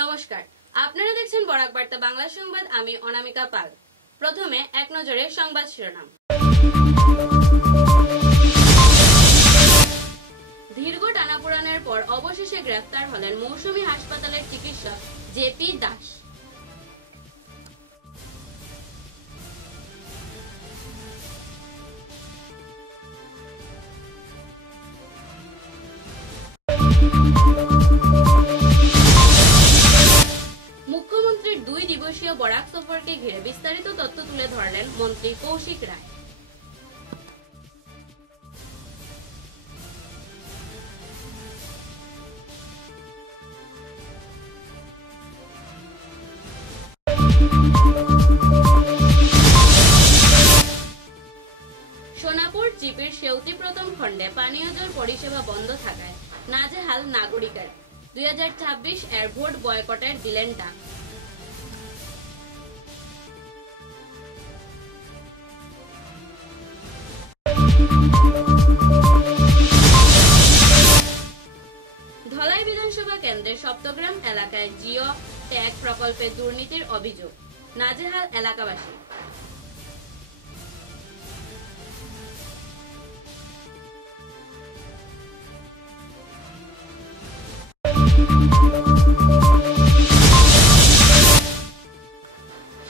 নমস্কার, আপনারা দেখছেন বরাক বার্তা বাংলা সংবাদ। আমি অনামিকা পাল। প্রথমে এক নজরে সংবাদ শিরোনাম। দীর্ঘ টানাপোড়েনের পর অবশেষে গ্রেফতার হলেন মৌসুমী হাসপাতালের চিকিৎসক জেপি দাস। মুখ্যমন্ত্রীর 2 দিবসীয় বরাক সফরকে ঘিরে বিস্তারিত তথ্য তুলে ধরলেন মন্ত্রী কৌশিক রায়। সোনাপুর জিপির সেউতি প্রথম খণ্ডে পানীয় জল পরিষেবা বন্ধ থাকায় নাজেহাল নাগরিকেরা। 2026 এর ভোট বয়কটের দিলেন ডাক। ধলাই বিধানসভা কেন্দ্রের সপ্তগ্রাম এলাকায় জিও ট্যাগ প্রকল্পে দুর্নীতির অভিযোগ, নাজেহাল এলাকাবাসী।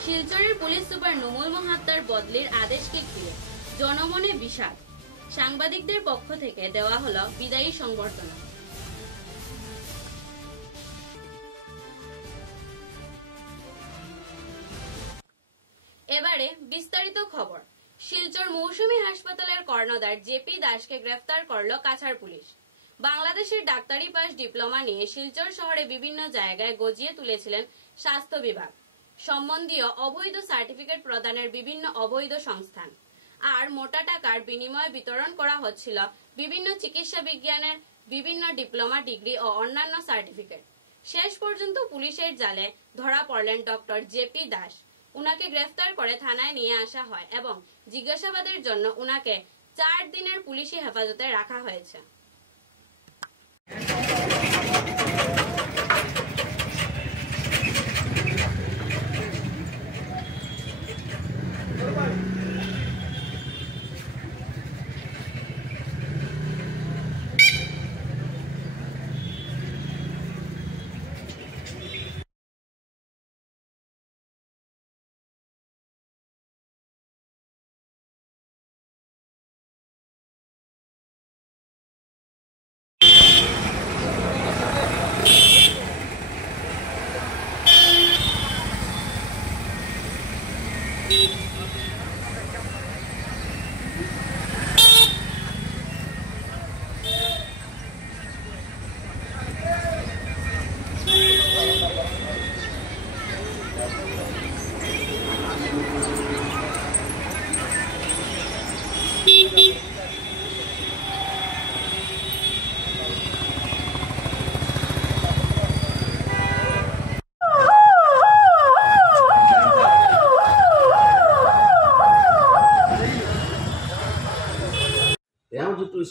শিলচরের পুলিশ সুপার নুমুল মহাত্তার বদলির আদেশকে ঘিরে জনমনে বিষাদ। সাংবাদিকদের পক্ষ থেকে দেওয়া হলো বিদায়ী সংবর্ধনা। এবারে বিস্তারিত খবর। শিলচর মৌসুমী হাসপাতালের কর্ণধার জেপি দাসকে গ্রেফতার করল কাছাড় পুলিশ। বাংলাদেশের ডাক্তারি পাস ডিপ্লোমা নিয়ে শিলচর শহরে বিভিন্ন জায়গায় গজিয়ে তুলেছিলেন স্বাস্থ্য বিভাগ সম্বন্ধীয় অবৈধ সার্টিফিকেট প্রদানের বিভিন্ন অবৈধ সংস্থান। আর মোটা টাকার বিনিময়ে বিতরণ করা হচ্ছিল বিভিন্ন চিকিৎসা বিজ্ঞানের বিভিন্ন ডিপ্লোমা, ডিগ্রি ও অন্যান্য সার্টিফিকেট। শেষ পর্যন্ত পুলিশের জালে ধরা পড়লেন ডক্টর জেপি দাস। উনাকে গ্রেফতার করে থানায় নিয়ে আসা হয় এবং জিজ্ঞাসাবাদের জন্য উনাকে 4 দিনের পুলিশি হেফাজতে রাখা হয়েছে।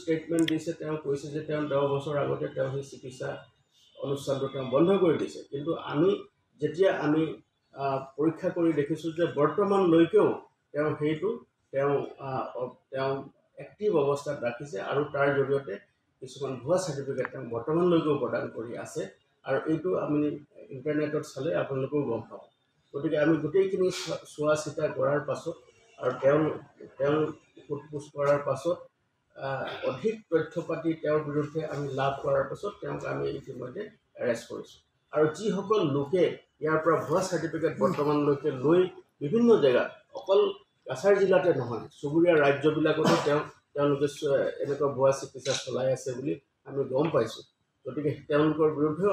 স্টেটমেন্ট দিছে, কৈছে যে 10 বছৰ আগতে সেই চিকিৎসা অনুষ্ঠানটো বন্ধ কৰি দিছে। কিন্তু যেতিয়া আমি পৰীক্ষা কৰি দেখিছোঁ যে বৰ্তমানলৈকেও সেইটো এক্টিভ অৱস্থাত ৰাখিছে আৰু তাৰ জৰিয়তে কিছুমান ভুৱা চাৰ্টিফিকেট বৰ্তমানলৈকেও প্ৰদান কৰি আছে। আৰু এইটো আমি ইণ্টাৰনেটত চালে আপোনালোকেও গম পাব। গতিকে আমি গোটেইখিনি চোৱা চিতা কৰাৰ পাছত আৰু তেওঁ সোধ-পোছ কৰাৰ পাছত অধিক তথ্য পাতি তেওঁৰ বিৰুদ্ধে আমি লাভ কৰাৰ পাছত তেওঁক আমি ইতিমধ্যে এৰেষ্ট কৰিছোঁ। আৰু যিসকল লোকে ইয়াৰ পৰা ভুৱা চাৰ্টিফিকেট বৰ্তমানলৈকে লৈ বিভিন্ন জেগাত, অকল কাছাৰ জিলাতে নহয় চুবুৰীয়া ৰাজ্যবিলাকতো তেওঁলোকে এনেকুৱা ভুৱা চিকিৎসা চলাই আছে বুলি আমি গম পাইছোঁ। গতিকে তেওঁলোকৰ বিৰুদ্ধেও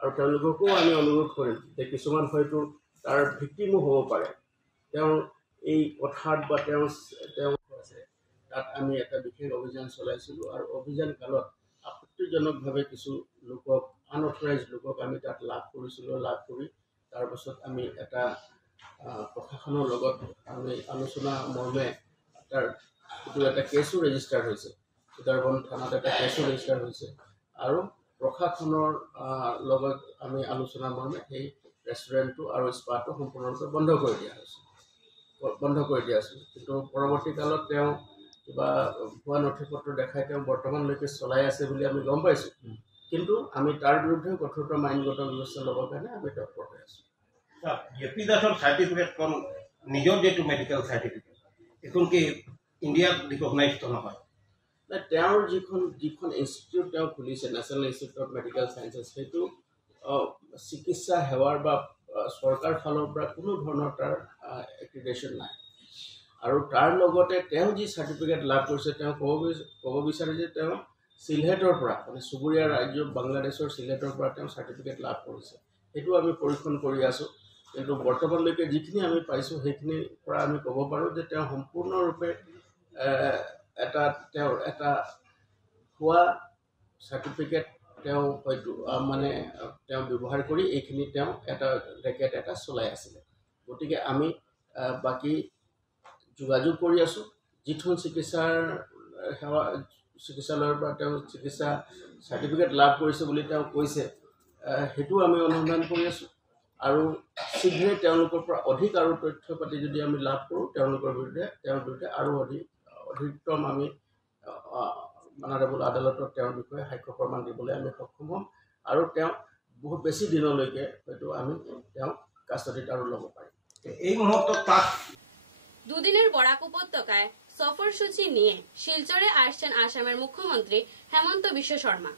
আৰু তেওঁলোককো আমি অনুৰোধ কৰিম যে কিছুমান হয়তো তাৰ ভিক্টিমো হ'ব পাৰে। তেওঁৰ এই কথাত বা তেওঁ আছে তাত আমি এটা বিশেষ অভিযান চলাইছিলোঁ আৰু অভিযান কালত আপত্তিজনকভাৱে কিছু লোকক, আনঅথৰাইজ লোকক আমি তাত লাভ কৰিছিলোঁ। লাভ কৰি তাৰপাছত আমি এটা প্ৰশাসনৰ লগত আমি আলোচনা মৰ্মে এটা কেছো ৰেজিষ্টাৰ হৈছে। সুদাৰবন থানাত এটা কেছো ৰেজিষ্টাৰ হৈছে আৰু প্ৰশাসনৰ লগত আমি আলোচনা মৰ্মে সেই ৰেষ্টুৰেণ্টটো আৰু স্পাটো সম্পূৰ্ণৰূপে বন্ধ কৰি দিয়া হৈছিল কিন্তু পৰৱৰ্তী কালত তেওঁ কিবা ভুৱা নথি পত্ৰ দেখাই তেওঁ বৰ্তমানলৈকে চলাই আছে বুলি আমি গম পাইছোঁ কিন্তু আমি তাৰ বিৰুদ্ধে কঠোৰতম আইনগত ব্যৱস্থা ল'বৰ কাৰণে আমি তৎপৰ হৈ আছোঁ জেপি দাসৰ চাৰ্টিফিকেটখন নিজৰ যেটো মেডিকেল চাৰ্টিফিকেট এখন কি ইণ্ডিয়াত ৰিকগনাইজড নহয় তেওঁৰ যিখন ইনষ্টিটিউট তেওঁ খুলিছে national institute of medical sciences সেইটো চিকিৎসা সেৱাৰ বা চৰকাৰ ফালৰ পৰা কোনো ধৰণৰ তাৰ এক্ৰিডেশ্যন নাই আৰু তাৰ লগতে তেওঁ যি চাৰ্টিফিকেট লাভ কৰিছে তেওঁ ক'ব বিচাৰে যে তেওঁ চিলহেটৰ পৰা মানে চুবুৰীয়া ৰাজ্য বাংলাদেশৰ চিলহেটৰ পৰা তেওঁ চাৰ্টিফিকেট লাভ কৰিছে সেইটো আমি পৰীক্ষণ কৰি আছোঁ কিন্তু বৰ্তমানলৈকে যিখিনি আমি পাইছোঁ সেইখিনিৰ পৰা আমি ক'ব পাৰোঁ যে তেওঁ সম্পূৰ্ণৰূপে তেওঁৰ এটা ভুৱা চাৰ্টিফিকেট তেওঁ হয়তো মানে তেওঁ ব্যৱহাৰ কৰি এইখিনি তেওঁ এটা ৰেকেট এটা চলাই আছিলে গতিকে আমি বাকী যোগাযোগ কৰি আছোঁ যিখন চিকিৎসালয়ৰ পৰা তেওঁ চিকিৎসা চাৰ্টিফিকেট লাভ কৰিছে বুলি তেওঁ কৈছে সেইটো আমি অনুসন্ধান কৰি আছোঁ আৰু শীঘ্ৰে তেওঁলোকৰ পৰা অধিক আৰু তথ্য পাতি যদি আমি লাভ কৰোঁ তেওঁৰ বিৰুদ্ধে আৰু অধিকতম আমি মাননীয় আদালতত তেওঁৰ বিষয়ে সাক্ষ্য প্ৰমাণ দিবলৈ আমি সক্ষম হ'ম আৰু তেওঁ বহুত বেছি দিনলৈকে হয়তো আমি তেওঁ কাষ্টডিত আৰু ল'ব পাৰিম এই মুহূর্তে তাক দুদিনের বরাক উপত্যকায় সফরসূচি নিয়ে শিলচরে আসছেন আসামের মুখ্যমন্ত্রী হেমন্ত বিশ্ব শর্মা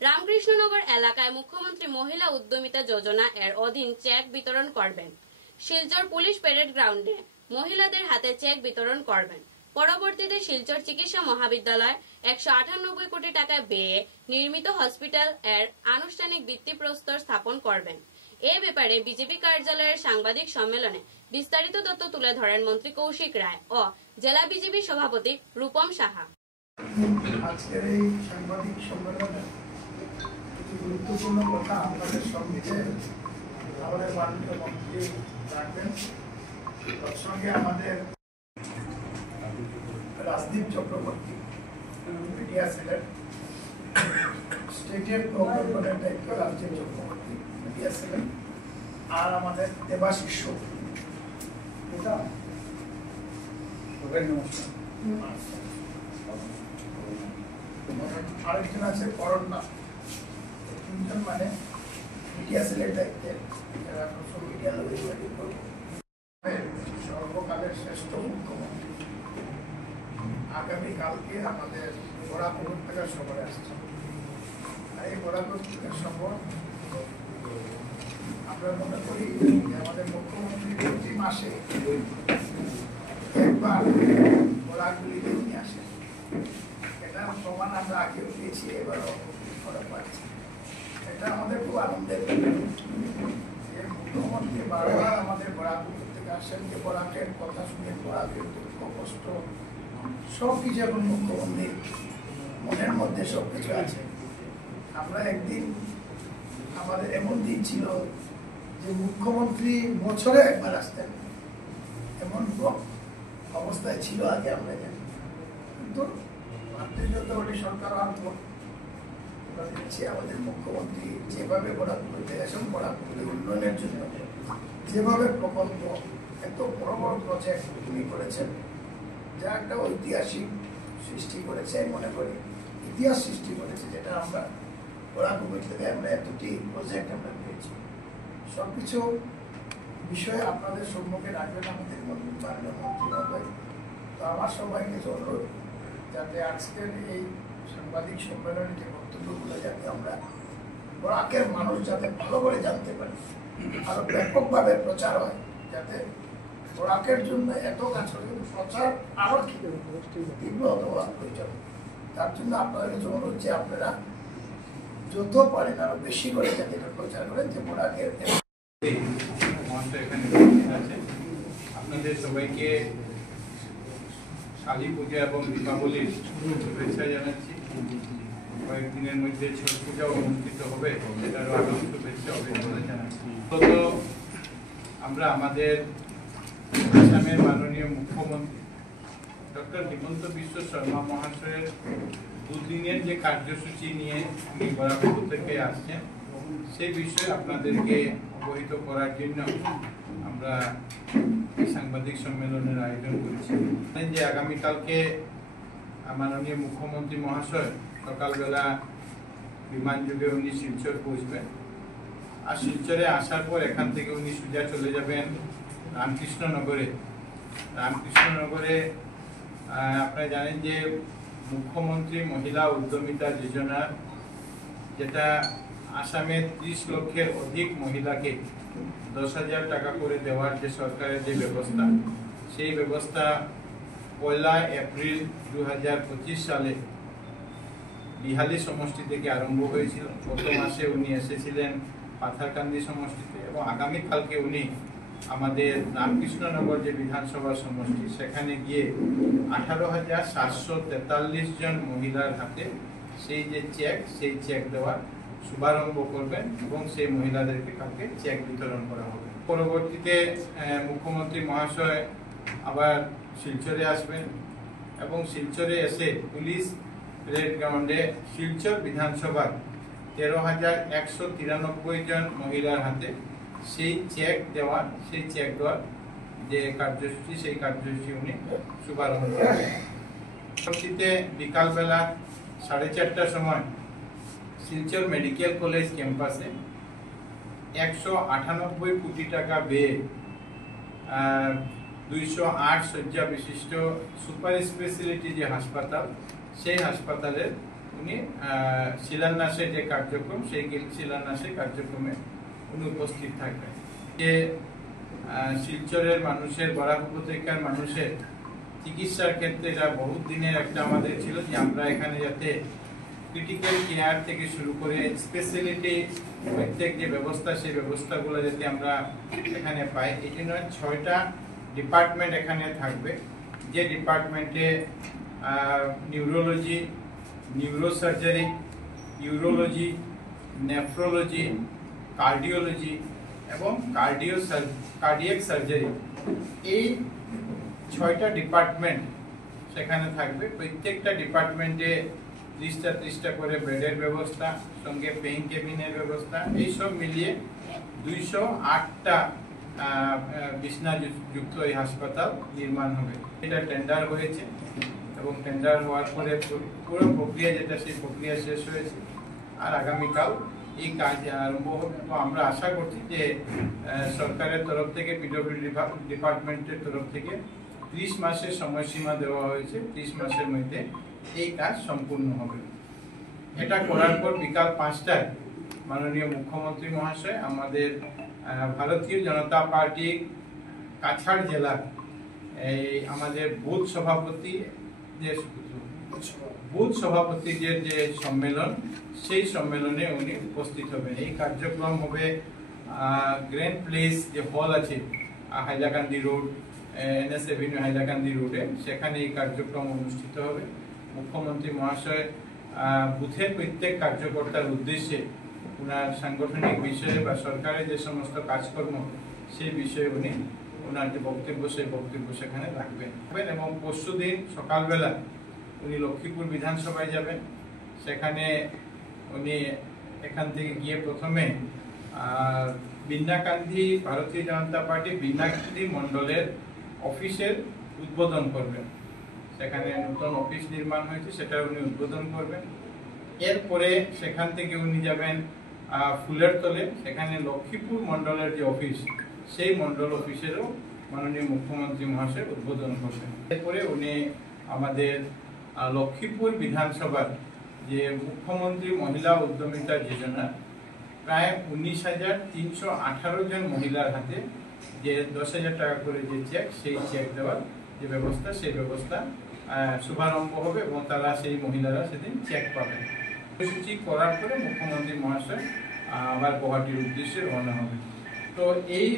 রামকৃষ্ণনগর এলাকায় মুখ্যমন্ত্রী মহিলা উদ্যমিতা যোজনা এর অধীন চেক বিতরণ করবেন শিলচর পুলিশ প্যারেড গ্রাউন্ডে মহিলাদের হাতে চেক বিতরণ করবেন পরবর্তীতে শিলচর চিকিৎসা মহাবিদ্যালয় 198 কোটি টাকা ব্যয়ে নির্মিত হসপিটাল এর আনুষ্ঠানিক ভিত্তিপ্রস্তর স্থাপন করবেন এ ব্যাপারে বিজেপি কার্যালয়ের সাংবাদিক সম্মেলনে বিস্তারিত তথ্য তুলে ধরেন মন্ত্রী কৌশিক রায় ও জেলা বিজেপি সভাপতি রূপম সাহা আজকের এই সাংবাদিক সম্মেলনে কিছু গুরুত্বপূর্ণ কথা আপনাদের সঙ্গে আমাদের মাননীয় মন্ত্রী রাখবেন তার সঙ্গে আমাদের রাজদীপ চক্রবর্তী মিডিয়া সেলের স্টেটের প্রকল্পের দায়িত্ব রাজদীপ চক্রবর্তী মিডিয়া সেলের আর আমাদের দেবাশিস আরেকজন আছে করোনা তিনজন মানে মিডিয়া সেলের দায়িত্বে মিডিয়া সর্বকালের শ্রেষ্ঠ মুখ্যমন্ত্রী আগামীকালকে আমাদের বরাক উপত্যকার সফরে আসছে আর এই বরাক উপত্যকার সফর আমরা মনে করি যে আমাদের মুখ্যমন্ত্রী প্রতি মাসে একবার বরাকগুলিকে নিয়ে আসে এটা প্রমাণ আমরা আগেও দিয়েছি এবারও করা পাচ্ছি এটা আমাদের খুব আনন্দের যে মুখ্যমন্ত্রী বারবার আমাদের বরাক উপত্যকা আসেন যে বরাকের কথা শুনে বরাকের দুঃখ কষ্ট সব কিছু এখন মুখ্যমন্ত্রীর মনের মধ্যে সব কিছু আছে আমরা একদিন আমাদের এমন দিন ছিল যে মুখ্যমন্ত্রী বছরে একবার আসতেন এমন অবস্থায় ছিল আগে আমরা জানি কিন্তু ভারতীয় জনতা পার্টি সরকার দেখছি আমাদের মুখ্যমন্ত্রী যেভাবে বরাক উপত্যকা বরাক উন্নয়নের জন্য যেভাবে প্রকল্প এত বড় বড় প্রজেক্ট তিনি করেছেন যা একটা ঐতিহাসিক সৃষ্টি করেছে আমি মনে করি ইতিহাস সৃষ্টি করেছে যেটা আমরা বরাক উপত্যকায় আমরা এতটি প্রজেক্ট আমরা পেয়েছি সবকিছু বিষয়ে আপনাদের সম্মুখে রাখবেন আমাদের মাননীয় মন্ত্রী মহোদয় তো আমার সবাইকে অনুরোধ যাতে আজকের এই সাংবাদিক সম্মেলনে যে বক্তব্যগুলো যাতে আমরা বরাকের মানুষ যাতে ভালো করে জানতে পারি আরো ব্যাপকভাবে প্রচার হয় যাতে বরাকের জন্য এত কাজ করে প্রচার আরো তীব্রত হওয়া প্রয়োজন তার জন্য আপনাদের কাছে অনুরোধ যে আপনারা যত পারেন আরো বেশি করে যাতে এটা প্রচার করেন যে বরাকের আপনাদের সবাইকে কালী পূজা এবং দীপাবলির শুভেচ্ছা জানাচ্ছি কয়েকদিনের মধ্যে ছট পূজা অনুষ্ঠিত হবে সেটারও আগাম শুভেচ্ছা অভিনন্দন জানাচ্ছি আমরা আমাদের আসামের মাননীয় মুখ্যমন্ত্রী ডক্টর হিমন্ত বিশ্ব শর্মা মহাশয়ের দুদিনের যে কার্যসূচি নিয়ে উনি বরাবর থেকে আসছেন সেই বিষয়ে আপনাদেরকে অবহিত করার জন্য আমরা এই সাংবাদিক সম্মেলনের আয়োজন করেছি। যে আগামীকালকে মাননীয় মুখ্যমন্ত্রী মহাশয় সকালবেলা বিমান যোগে উনি শিলচর পৌঁছবেন, আর শিলচরে আসার পর এখান থেকে উনি সোজা চলে যাবেন রামকৃষ্ণনগরে। রামকৃষ্ণনগরে আপনারা জানেন যে মুখ্যমন্ত্রী মহিলা উদ্যমিতা যোজনা, যেটা আসামের 30 লক্ষের অধিক মহিলাকে 10,000 টাকা করে দেওয়ার যে সরকারের যে ব্যবস্থা, সেই ব্যবস্থা 1 এপ্রিল 2025 সালে বিহালি সমষ্টি থেকে আরম্ভ হয়েছিল। গত মাসে উনি এসেছিলেন পাথারকান্দি সমষ্টিতে এবং আগামীকালকে উনি আমাদের রামকৃষ্ণনগর যে বিধানসভা সমষ্টি সেখানে গিয়ে 18,743 জন মহিলার হাতে সেই চেক দেওয়ার শুভারম্ভ করবেন এবং সেই মহিলাদেরকে কালকে চেক বিতরণ করা হবে। পরবর্তীতে মুখ্যমন্ত্রী মহাশয় আবার শিলচরে আসবেন এবং শিলচরে এসে পুলিশ প্যারেড গ্রাউন্ডে শিলচর বিধানসভার 13,193 জন মহিলার হাতে সেই চেক দেওয়ার যে কার্যসূচি, সেই কার্যসূচি উনি শুভারম্ভ করবেন। পরবর্তীতে বিকালবেলা 4:30টার সময় শিলচর মেডিকেল কলেজ ক্যাম্পাসে 198 কোটি টাকা ব্যয়ে 208 শয্যা বিশিষ্ট সুপার স্পেশালিটি যে হাসপাতাল, সেই হাসপাতালের উনি শিলান্যাসের যে কার্যক্রম, সেই শিলান্যাসের কার্যক্রমে উনি উপস্থিত থাকবেন। যে শিলচরের মানুষের, বরাক উপত্যকার মানুষের চিকিৎসার ক্ষেত্রে যা বহুত দিনের একটা আমাদের ছিল যে আমরা এখানে যাতে ক্রিটিক্যাল কেয়ার থেকে শুরু করে স্পেশালিটি প্রত্যেক যে ব্যবস্থা, সেই ব্যবস্থাগুলো যাতে আমরা এখানে পাই, এই জন্য 6টা ডিপার্টমেন্ট এখানে থাকবে। যে ডিপার্টমেন্টে neurology, neurosurgery, urology, nephrology, cardiology এবং কার্ডিয়াক সার্জারি, এই 6টা ডিপার্টমেন্ট সেখানে থাকবে। প্রত্যেকটা ডিপার্টমেন্টে 30টা করে বেডের ব্যবস্থা, সঙ্গে পেইং কেবিনের ব্যবস্থা, এইসব মিলিয়ে 208টা বিছনা যুক্ত এই হাসপাতাল নির্মাণ হবে। এটা টেন্ডার হয়েছে এবং টেন্ডার হওয়ার পরে পুরো প্রক্রিয়া যেটা, সেই প্রক্রিয়া শেষ হয়েছে আর আগামীকাল এই কাজ আরম্ভ হবে। তো আমরা আশা করছি যে সরকারের তরফ থেকে, পিডব্লিউডি ডিপার্টমেন্টের তরফ থেকে 30 মাসের সময়সীমা দেওয়া হয়েছে। 30 মাসের মধ্যে এই কাজ সম্পূর্ণ হবে। এটা করার পর বিকাল 5টায় মাননীয় মুখ্যমন্ত্রী মহাশয় আমাদের ভারতীয় জনতা পার্টি কাছাড় জেলার এই আমাদের বুথ সভাপতিদের যে সম্মেলন, সেই সম্মেলনে উনি উপস্থিত হবেন। এই কার্যক্রম হবে গ্র্যান্ড প্লেস যে হল আছে Hailakandi road, NS Avenue Hailakandi রোডে, সেখানে এই কার্যক্রম অনুষ্ঠিত হবে। মুখ্যমন্ত্রী মহাশয় বুথের প্রত্যেক কার্যকর্তার উদ্দেশ্যে ওনার সাংগঠনিক বিষয়ে বা সরকারের যে সমস্ত কাজকর্ম, সেই বিষয়ে উনি ওনার যে বক্তব্য, সেই বক্তব্য সেখানে রাখবেন। এবং পরশুদিন সকালবেলা উনি লক্ষ্মীপুর বিধানসভায় যাবেন। সেখানে উনি এখান থেকে গিয়ে প্রথমে বিন্নাকান্দি, ভারতীয় জনতা পার্টি বিন্নাকান্দি মন্ডলের অফিসের উদ্বোধন করবেন। সেখানে নতুন অফিস নির্মাণ হয়েছে, সেটা উনি উদ্বোধন করবেন। এরপরে সেখান থেকে উনি যাবেন ফুলের তলে, সেখানে লক্ষ্মীপুর মন্ডলের যে অফিস, সেই মন্ডল অফিসেরও মাননীয় মুখ্যমন্ত্রী মহাশয় উদ্বোধন করবেন। এরপরে উনি আমাদের লক্ষ্মীপুর বিধানসভার যে মুখ্যমন্ত্রী মহিলা উদ্যমিতা যোজনা, প্রায় 19,318 জন মহিলার হাতে যে 10,000 টাকা করে যে চেক, সেই চেক দেওয়ার যে ব্যবস্থা, সেই ব্যবস্থা শুভারম্ভ হবে এবং তারা, সেই মহিলারা সেদিন চেক পাবেন। কর্মসূচি করার পরে মুখ্যমন্ত্রী মহাশয় আবার গুয়াহাটির উদ্দেশ্যে রওনা হবে। তো এই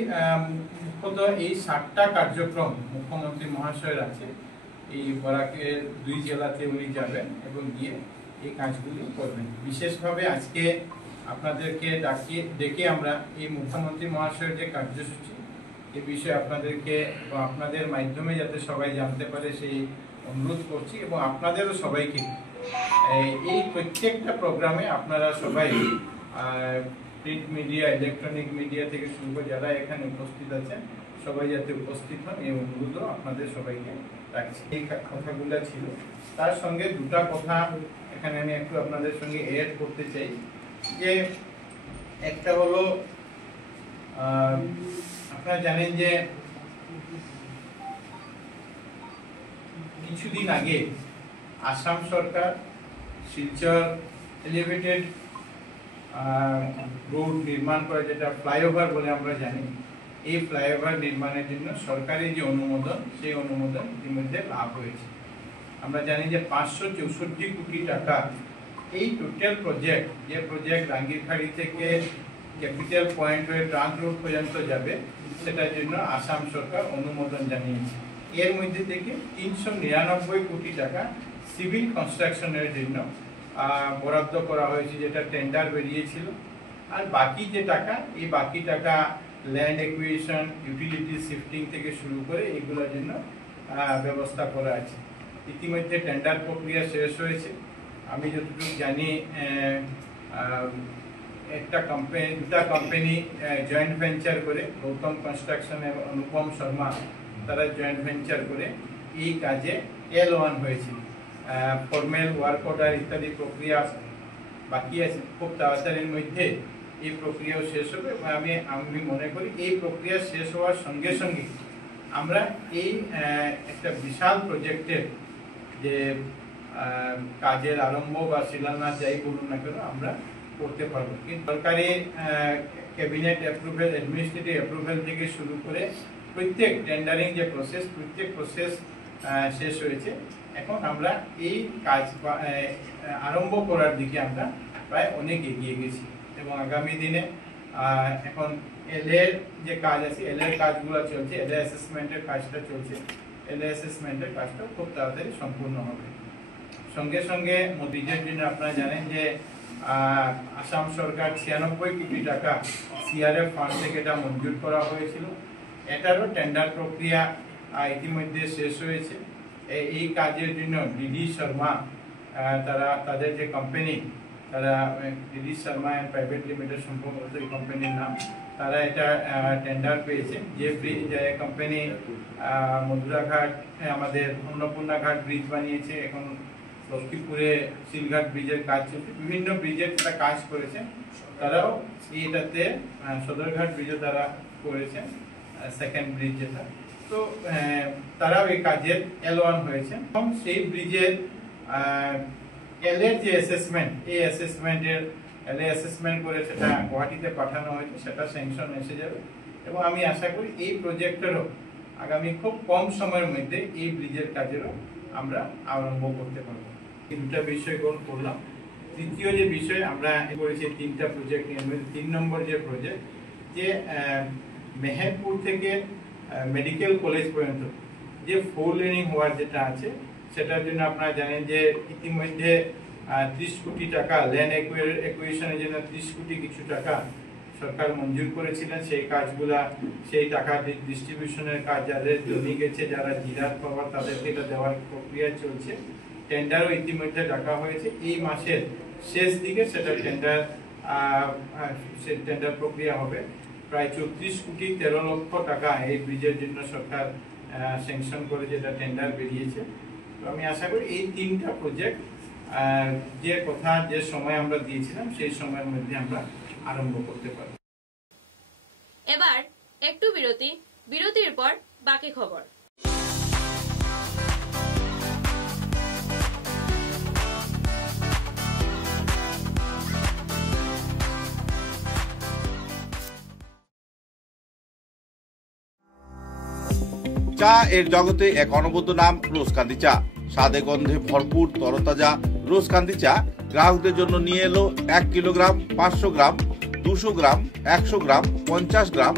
মুখ্যত এই 7টা কার্যক্রম মুখ্যমন্ত্রী মহাশয়ের আছে। এই বরাকের 2 জেলাতে উনি যাবেন এবং গিয়ে এই কাজগুলি করবেন। বিশেষভাবে আজকে আপনাদেরকে ডেকে আমরা এই মুখ্যমন্ত্রী মহাশয়ের যে কার্যসূচি, এই বিষয়ে আপনাদেরকে বা আপনাদের মাধ্যমে যাতে সবাই জানতে পারে, সেই অনুরোধ করছি এবং আপনাদেরও সবাইকে এই প্রত্যেকটা প্রোগ্রামে আপনারা সবাই প্রিন্ট মিডিয়া, ইলেকট্রনিক মিডিয়া থেকে শুরু করে যারা এখানে উপস্থিত আছেন সবাই যাতে উপস্থিত হন এই অনুরোধ আপনাদের সবাইকে রাখছি। এই কথাগুলো ছিল, তার সঙ্গে দুটা কথা এখানে আমি একটু আপনাদের সঙ্গে এড করতে চাই। যে একটা হলো আপনারা জানেন যে কিছুদিন আগে আসাম সরকার শিলচর এলিভেটেড রোড নির্মাণ করে, যেটা ফ্লাইওভার বলে আমরা জানি, এই ফ্লাইওভার নির্মাণের জন্য সরকারি যে অনুমোদন, সেই অনুমোদন ইতিমধ্যে লাভ হয়েছে। আমরা জানি যে 564 কোটি টাকা এই টোটাল প্রজেক্ট, যে প্রজেক্ট রাঙ্গিরখাড়ি থেকে ক্যাপিটাল পয়েন্ট হয়ে ট্রাঙ্ক রোড পর্যন্ত যাবে, সেটার জন্য আসাম সরকার অনুমোদন জানিয়েছে। এর মধ্যে থেকে 399 কোটি টাকা সিভিল কনস্ট্রাকশনের জন্য বরাদ্দ করা হয়েছে, যেটা টেন্ডার বেরিয়েছিল। আর বাকি যে টাকা, এই বাকি টাকা ল্যান্ড একুইজিশন, ইউটিলিটি শিফটিং থেকে শুরু করে এগুলোর জন্য ব্যবস্থা করা আছে। ইতিমধ্যে টেন্ডার প্রক্রিয়া শেষ হয়েছে। আমি যতটুকু জানি দুটা কোম্পানি জয়েন্ট ভেঞ্চার করে, গৌতম কনস্ট্রাকশন এবং অনুপম শর্মা, তারা জয়েন্ট ভেঞ্চার করে এই কাজে L1 হয়েছে। ফর্মেল ওয়ার্ক অর্ডার ইত্যাদি প্রক্রিয়া বাকি আছে, খুব তাড়াতাড়ির মধ্যে এই প্রক্রিয়াও শেষ হবে। আমি মনে করি এই প্রক্রিয়া শেষ হওয়ার সঙ্গে সঙ্গে আমরা এই একটা বিশাল প্রজেক্টের যে কাজের আরম্ভ বা শিলান্যাস যাই বলুন না কেন আমরা করতে পারবো। কিন্তু সরকারি ক্যাবিনেট অ্যাপ্রুভেল, অ্যাডমিনিস্ট্রেটিভ অ্যাপ্রুভেল থেকে শুরু করে প্রত্যেক টেন্ডারিং যে প্রসেস, প্রত্যেক প্রসেস শেষ হয়েছে। এখন আমরা এই কাজ আরম্ভ করার দিকে আমরা প্রায় অনেক এগিয়ে গেছি এবং আগামী দিনে এখন এলএর যে কাজ আছে, এলএর কাজগুলো চলছে, এলএ অ্যাসেসমেন্টের কাজটা চলছে। এলএ অ্যাসেসমেন্টের কাজটা খুব তাড়াতাড়ি সম্পূর্ণ হবে। সঙ্গে সঙ্গে ব্রিজের জন্য আপনারা জানেন যে আসাম সরকার 96 কোটি টাকা সিআরএফ ফান্ড থেকে এটা মঞ্জুর করা হয়েছিল। এটারও টেন্ডার প্রক্রিয়া ইতিমধ্যে শেষ হয়েছে। এই কাজের জন্য ডিডি শর্মা, তাদের যে কোম্পানি, তারা DD Sharma and private limited সম্পর্কিত এই কোম্পানির নাম, তারা এটা টেন্ডার পেয়েছে। যে ব্রিজ, যে কোম্পানি মধুরাঘাট, আমাদের অন্নপূর্ণা ঘাট ব্রিজ বানিয়েছে, এখন লক্ষ্মীপুরে সিলঘাট ব্রিজের কাজ চলছে, বিভিন্ন ব্রিজের তারা কাজ করেছে। তারাও এটাতে সদরঘাট ব্রিজে তারা করেছে, সেকেন্ড ব্রিজ যেটা। তো তারাও এই কাজের L1 হয়েছে এবং সেই ব্রিজের এলএর যে অ্যাসেসমেন্ট, এই অ্যাসেসমেন্টের এলএ অ্যাসেসমেন্ট করে সেটা গুয়াহাটিতে পাঠানো হয়েছে, সেটা স্যাংশন এসে যাবে এবং আমি আশা করি এই প্রজেক্টেরও আগামী খুব কম সময়ের মধ্যে এই ব্রিজের কাজেরও আমরা আরম্ভ করতে পারবো। এই দুটা বিষয় গ্রহণ করলাম। তৃতীয় যে বিষয় আমরা করেছি, 3টা প্রজেক্ট নিয়ে। 3 নম্বর যে প্রজেক্ট, যে মেহেরপুর থেকে মেডিকেল কলেজ পর্যন্ত যে 4 লেনিং হওয়ার যেটা আছে, সেটার জন্য আপনারা জানেন যে ইতিমধ্যে 30 কোটি টাকা ল্যান্ড একুইজিশনের জন্য 30 কোটি কিছু টাকা সরকার মঞ্জুর করেছিলেন। সেই কাজগুলা, সেই টাকা ডিস্ট্রিবিউশনের কাজ, যাদের জমি গেছে, যারা জিরাত পাওয়ার, তাদেরকে এটা দেওয়ার প্রক্রিয়া চলছে। টেন্ডারও ইতিমধ্যে ডাকা হয়েছে। এই মাসের শেষ দিকে সেটা টেন্ডার প্রক্রিয়া হবে। প্রায় 34 কোটি 13 লক্ষ টাকা এই ব্রিজের জন্য সরকার স্যাংশন করে, যেটা টেন্ডার বেরিয়েছে। তো আমি আশা করি এই 3টা প্রজেক্ট যে কথা, যে সময় আমরা দিয়েছিলাম, সেই সময়ের মধ্যে আমরা আরম্ভ করতে পারব। এবার একটু বিরতির পর বাকি খবর। চা এর জগতে এক অনবদ্য নাম রোজকান্দি চা। স্বাদে গন্ধে ভরপুর তরতাজা রোজকান্দি চা গ্রাহকদের জন্য নিয়ে এলো 1 কিলোগ্রাম, 500 গ্রাম, 200 গ্রাম, 100 গ্রাম, 50 গ্রাম,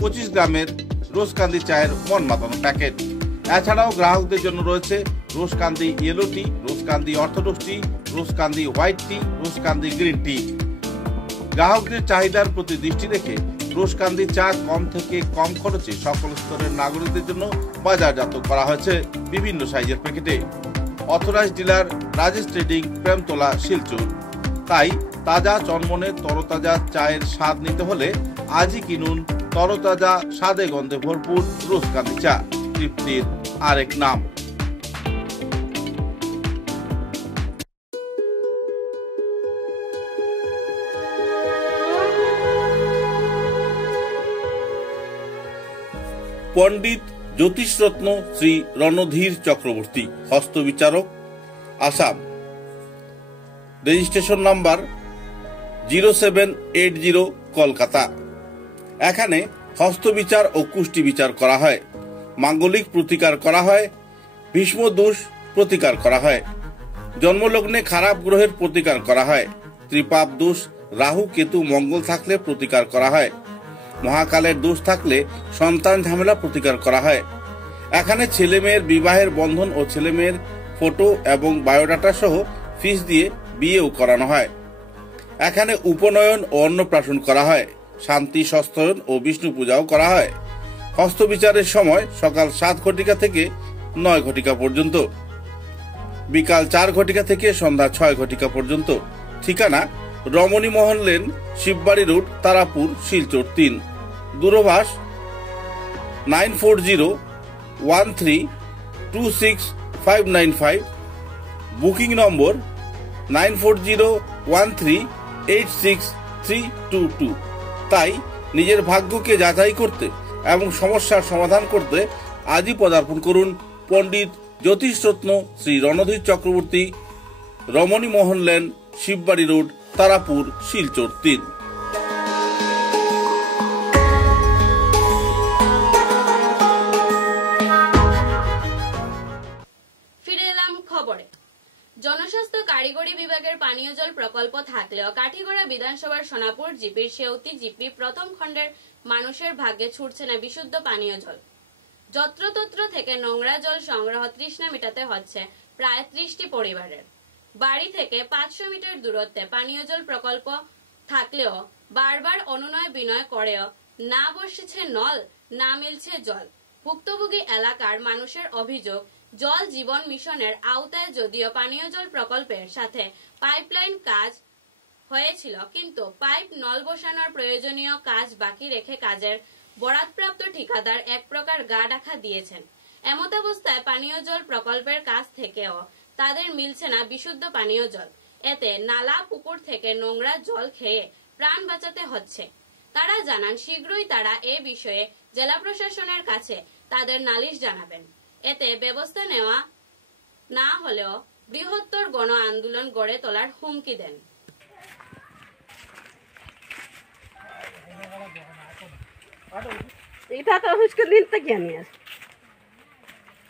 25 গ্রামের রোজকান্দি চায়ের মন মাতানো প্যাকেট। এছাড়াও গ্রাহকদের জন্য রয়েছে রোজকান্দি ইয়েলো টি, রোজকান্দি অর্থোডক্স টি, রোজকান্দি হোয়াইট টি, রোজকান্দি গ্রিন টি। গ্রাহকদের চাহিদার প্রতি দৃষ্টি রেখে রোজকান্দি চা কম থেকে কম খরচে সকল স্তরের নাগরিকদের জন্য বাজারজাত করা হয়েছে বিভিন্ন সাইজের প্যাকেটে। Authorise dealer Rajesh trading, Premtala, Silchar. তাই তাজা চনমনে তরতাজা চায়ের স্বাদ নিতে হলে আজই কিনুন তরতাজা স্বাদে গন্ধে ভরপুর রোজকান্দি চা, তৃপ্তির আরেক নাম। পণ্ডিত জ্যোতিষরত্ন শ্রী রণধীর চক্রবর্তী, হস্তবিচারক, আসাম। Registration number 0780, Kolkata. এখানে হস্তবিচার ও কুষ্টি বিচার করা হয়, মাঙ্গলিক প্রতিকার করা হয়, ভীষ্ম দোষ প্রতিকার করা হয়, জন্মলগ্নে খারাপ গ্রহের প্রতিকার করা হয়, ত্রিপাপ দোষ, রাহু কেতু মঙ্গল থাকলে প্রতিকার করা হয়, মহাকালের দোষ থাকলে সন্তান ঝামেলা প্রতিকার করা হয়। এখানে ছেলে মেয়ের বিবাহের বন্ধন ও ছেলে মেয়ের ফটো এবং বায়োডাটা সহ ফিস দিয়ে বিয়েও করানো হয়। এখানে উপনয়ন ও অন্নপ্রাশন করা হয়, শান্তি সস্তয়ন ও বিষ্ণু পূজাও করা হয়। হস্তবিচারের সময় সকাল 7 ঘটিকা থেকে 9 ঘটিকা পর্যন্ত, বিকাল 4 ঘটিকা থেকে সন্ধ্যা 6 ঘটিকা পর্যন্ত। ঠিকানা রমণী মোহন লেন, শিববাড়ি রোড, তারাপুর, শিলচর 3। দূরভাষ 9401326595। বুকিং নম্বর 9401386322। তাই নিজের ভাগ্যকে যাচাই করতে এবং সমস্যার সমাধান করতে আজই পদার্পণ করুন পণ্ডিত জ্যোতিষরত্ন শ্রী রণধীর চক্রবর্তী, রমণী মোহন লেন, শিববাড়ি রোড, তারাপুর, শিলচর 3। ফিরে এলাম খবরে। জনস্বাস্থ্য কারিগরি বিভাগের পানীয় জল প্রকল্প থাকলেও কাঠিগড়া বিধানসভার সোনাপুর জিপির সেউতি জিপি প্রথম খণ্ডের মানুষের ভাগ্যে ছুটছে না বিশুদ্ধ পানীয় জল। যত্রতত্র থেকে নোংরা জল সংগ্রহ তৃষ্ণা মেটাতে হচ্ছে প্রায় 30টি পরিবারের। বাড়ি থেকে 500 মিটার দূরত্বে পানীয় জল প্রকল্প থাকলেও বারবার অনুনয় বিনয় করেও না বসেছে নল, না মিলছে জল। ভুক্তভোগী এলাকার মানুষের অভিযোগ, জল জীবন মিশনের আওতায় যদিও পানীয় জল প্রকল্পের সাথে পাইপলাইন কাজ হয়েছিল, কিন্তু পাইপ নল বসানোর প্রয়োজনীয় কাজ বাকি রেখে কাজের বরাদপ্রাপ্ত ঠিকাদার এক প্রকার গা ঢাকা দিয়েছেন। এমতাবস্থায় পানীয় জল প্রকল্পের কাছ থেকেও তাদের মিলছে না বিশুদ্ধ পানীয় জল। এতে নালা পুকুর থেকে নোংরা জল খেয়ে প্রাণ বাঁচাতে হচ্ছে। তারা জানান শীঘ্রই তারা এ বিষয়ে জেলা প্রশাসনের কাছে তাদের নালিশ জানাবেন। এতে ব্যবস্থা নেওয়া না হলেও বৃহত্তর গণ আন্দোলন গড়ে তোলার হুমকি দেন। এটা তো হুস্কে দিন থেকে আনি আছে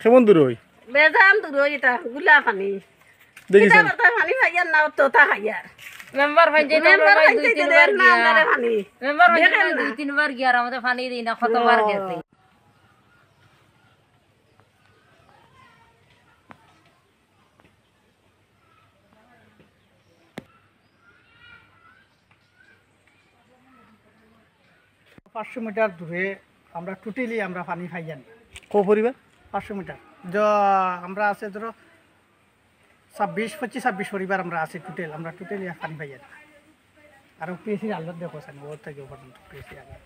কেমন দূর হই বেজান দূর হই এটা গুলা পানি দেখিছেন এটা পানি খাইয়ার না তো তা খাইয়ার মেম্বার ভাইজে মেম্বার হইতে দেন না আমারে পানি মেম্বার ভাইজে 2-3 বার গিয়া আমাদের পানি দেই না, কতবার গেছে। পাঁচশো মিটার দূরে আমরা টোটালি আমরা পানি খাই যান। কো পরিবার 500 মিটার আমরা আছে ধরো 25-26 পরিবার আমরা আছি টোটাল, আমরা টোটালি পানি পাই যান। আর পিএসি আল্লাহ দেখো স্যার ওর থেকে পর্যন্ত পিএসি আল্লাহ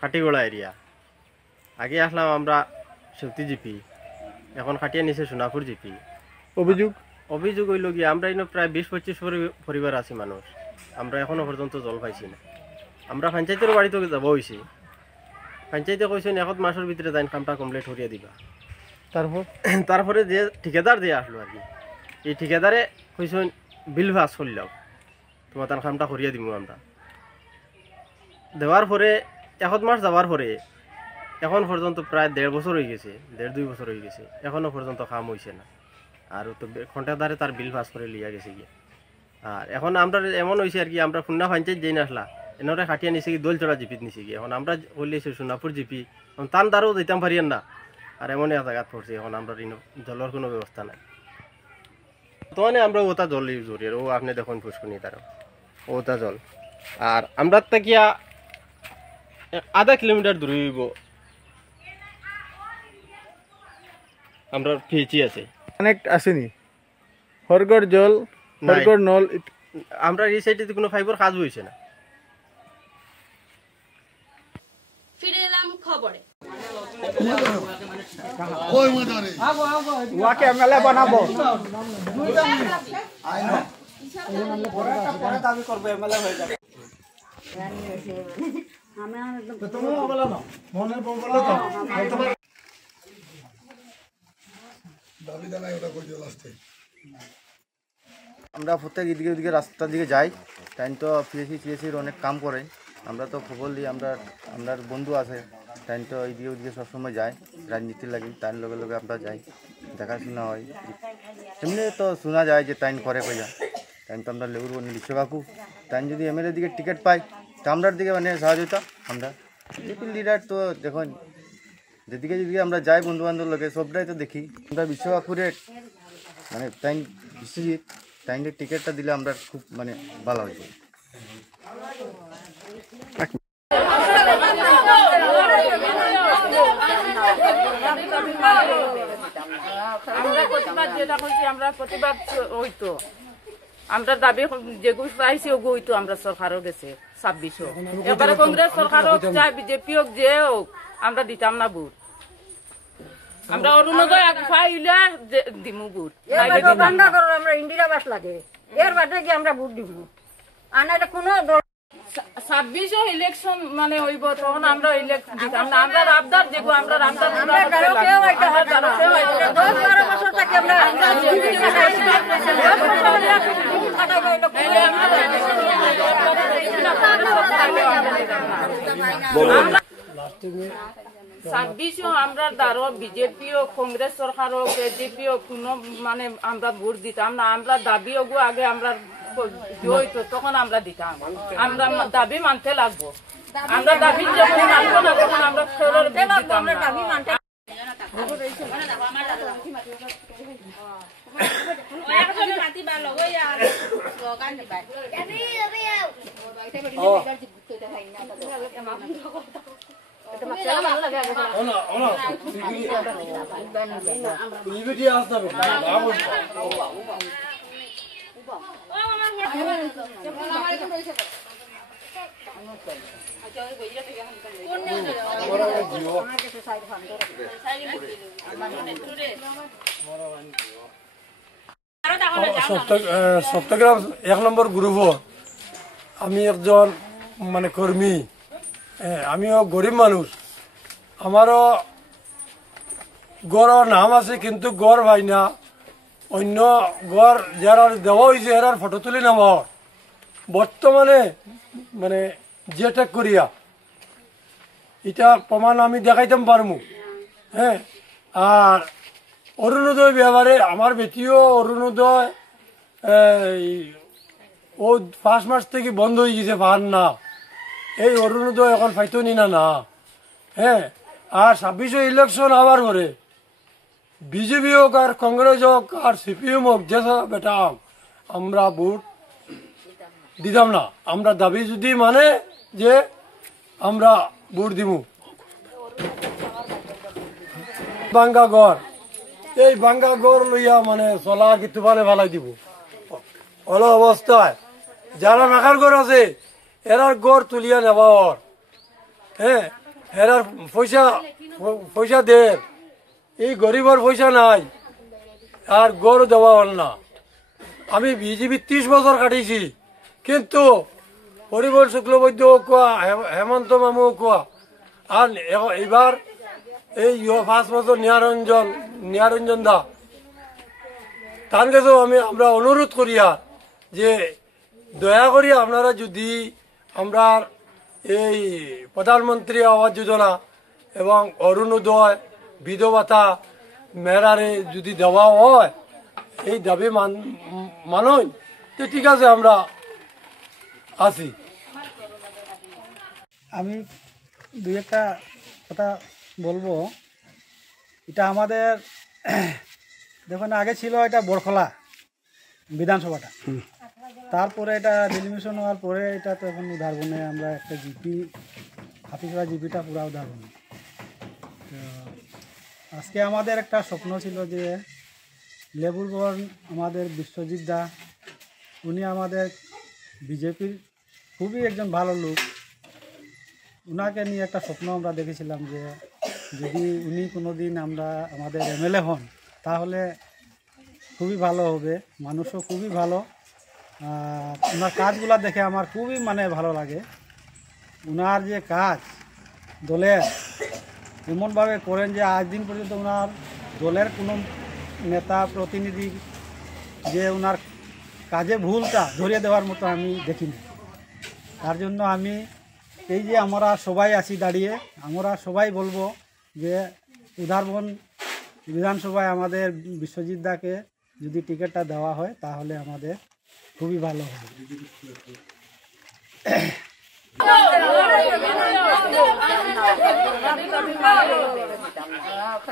কাটিগোড়া এরিয়া। আগে আসলাম আমরা সেউতি জিপি, এখন খাটিয়া নিচে সোনাপুর জিপি। অভিযোগ হইল গিয়ে আমরা এনে প্রায় 20-25 পরিবার আছি মানুষ, আমরা এখনো পর্যন্ত জল পাইছি না। আমরা পঞ্চায়েতের বাড়িতে যাব হয়েছি, পঞ্চায়েতে কইছেন 1 মাসের ভিতরে যাইন কামটা কমপ্লিট করিয়া দিবা। তারপরে যে ঠিকাদার দিয়ে আসলো আর কি, এই ঠিকাদারে কইছেন বিল পাস করলাম, তোমার তার কামটা করিয়া দিব। আমরা দেওয়ার পরে 1 মাস যাওয়ার পরে এখন পর্যন্ত প্রায় 1.5 বছর হয়ে গেছে, 1.5-2 বছর হয়ে গেছে, এখনো পর্যন্ত কাম হয়েছে না। আর তো ঘন্টাদারে তার বিল পাস করে লিয়া গেছে গিয়ে। আর এখন আমরা এমন হয়েছে আর কি, আমরা খুলনা পঞ্চায়েত যেই আসলা এনারা খাটিয়া নিছে কি দোলচড়া জিপিত নিছে কি। এখন আমরা বললেছি সোনাপুর জিপি, এখন তান দ্বারাও দিতাম পারিয়েন না। আর এমন এক জায়গাত পড়ছি, এখন আমরা জলের কোনো ব্যবস্থা নাই। বর্তমানে আমরা ওটা জল ইউজ করি, ও আপনি দেখুন পুষ্করণী তার ওটা জল। আর আমরা তাকিয়া আধা কিলোমিটার দূরে হইব আমরা পিএইচি আছে। কানেক্ট আসেনি হরগড় জল, হরগড় নল, আমরা এই সাইডে কোনো ফাইবার কাজ হয়েছে না। ফিরে এলাম খবরে। ওয়াকে এমএলএ বানাবো। দাবি করবো এমএলএ হয়ে যাবে। আমরা প্রত্যেক এদিকে রাস্তার দিকে যাই, তাই তো পিএসির অনেক কাম করে। আমরা তো খবর দিই, আমরা বন্ধু আছে, তাই তো এইদিকে ওদিকে সবসময় যায় রাজনীতির লাগে। তাই লগে লগে আমরা যাই, দেখাশোনা হয়। এমনি তো শোনা যায় যে তাইন করে কইয়া, তাই তো আমরা লেবুর বন্ধু বিশ্বকাকু, তাই যদি এমএলএ দিকে টিকিট পাই তো আমরার দিকে মানে সহযোগিতা। আমরা বিজেপির লিডার তো দেখুন, যেদিকে যেদিকে আমরা যাই বন্ধু বান্ধব লোকে সবটাই তো দেখি। আমরা বিশ্বকাপুরের মানে তাই বিশ্বজিৎ টাইমে টিকিটটা দিলে আমরা খুব মানে ভালো হয়েছে। আমরা প্রতিবাদ যেটা করছি, আমরা প্রতিবাদ হইতো, আমরা দাবি যেগুলো চাইছি ওগু হইতো। আমরা সরকারও গেছে 2600, এবারে কংগ্রেস সরকার হোক চাই বিজেপি হোক যে হোক, আমরা দিতাম না বুট। আমরা অরুণোদয় পাইলে দিমু বুট। আমরা ইন্দিরা বাস লাগে এর বাদে কি আমরা ভোট দিব। আনাটা কোনো 2600 ইলেকশন মানে হইব, তখন আমরা ইলেকশন দিতাম না। আমরা রাবদার যেগুলো আমরা রাবদার 10-12 বছর থেকে আমরা আমরা দ্বারা বিজেপি হোক কংগ্রেস সরকার হোক এজিপি হোক কোনো মানে আমরা ভোট দিতাম না। আমরা দাবি ওগু আগে আমরা হইতো তখন আমরা দিতাম। আমরা দাবি মানতে লাগবো। আমরা দাবি যখন মানবো না তখন আমরা দিতাম না। দাবি মানতে সপ্তগ্রাম 1 নম্বর গ্রুপ। আমি একজন মানে কর্মী, আমিও গরিব মানুষ। আমারও গড় নাম আছে, কিন্তু গড় ভাই না। অন্য গড় যারা দেওয়া হয়েছে এরার ফটো তুলে নেওয়া বর্তমানে মানে জিএটেক করিয়া এটা প্রমাণ আমি দেখাইতাম পারমু। হ্যাঁ, আর অরুণোদয় ব্যবহারে আমার বেটিও অরুণোদয় ও 5 মাস থেকে বন্ধ হয়ে গেছে, পার না। এই অরুণোদয় এখন পাইতো নি না। হ্যাঁ, আর 2600 ইলেকশন আবার করে বিজেপি হোক আর কংগ্রেস হোক আর সিপিএম হোক, যে বেটা আমরা ভোট দিতাম না। আমরা দাবি যদি মানে যে আমরা ভোট দিব। বাঙ্গা গড়, এই বাঙ্গা গড় লইয়া মানে চলা কিন্তু ভালাই দিব। হলো অবস্থায় যারা নাকার গড় আছে এরার গড় তুলিয়া নেওয়া। হ্যাঁ, এরার পয়সা দে, এই গরিবের পয়সা নাই, আর গড় দেওয়া হল না। আমি বিজেপি 30 বছর কাটিয়েছি, কিন্তু হরিবল শুক্লবৈদ্য কোয়া, হেমন্ত মামু কোয়া, আর এবার এই 5 বছর নিয়ারঞ্জন দা, তার কাছেও আমরা অনুরোধ করিয়া যে দয়া করি আপনারা যদি আমরা এই প্রধানমন্ত্রী আবাস যোজনা এবং অরুণোদয় বিধবাতা মেরারে যদি দেওয়া হয়, এই দাবি মানই তো ঠিক আছে, আমরা আছি। আমি দুই একটা কথা বলবো। এটা আমাদের দেখুন, আগে ছিল এটা বরখলা বিধানসভাটা, তারপরে এটা ডেলিমিশন হওয়ার পরে এটা তো এখন উদারবনে আমরা একটা জিপি, হাতিপাড়া জিপিটা পুরা উদারবনে। তো আজকে আমাদের একটা স্বপ্ন ছিল যে লেবুরগঞ্জ আমাদের বিশ্বজিৎ দা, উনি আমাদের বিজেপির খুবই একজন ভালো লোক। ওনাকে নিয়ে একটা স্বপ্ন আমরা দেখেছিলাম যে যদি উনি কোনো দিন আমাদের এমএলএ হন তাহলে খুবই ভালো হবে, মানুষও খুবই ভালো। ওনার কাজগুলো দেখে আমার খুবই ভালো লাগে। ওনার যে কাজ দলের এমনভাবে করেন যে আজ দিন পর্যন্ত ওনার দলের কোনো নেতা প্রতিনিধি যে ওনার কাজে ভুলটা ধরিয়ে দেওয়ার মতো আমি দেখিনি। তার জন্য আমি এই যে আমরা সবাই আছি দাঁড়িয়ে, আমরা সবাই বলবো যে উদারবন বিধানসভায় আমাদের বিশ্বজিৎ দাকে যদি টিকিটটা দেওয়া হয় তাহলে আমাদের খুবই ভালো হবে।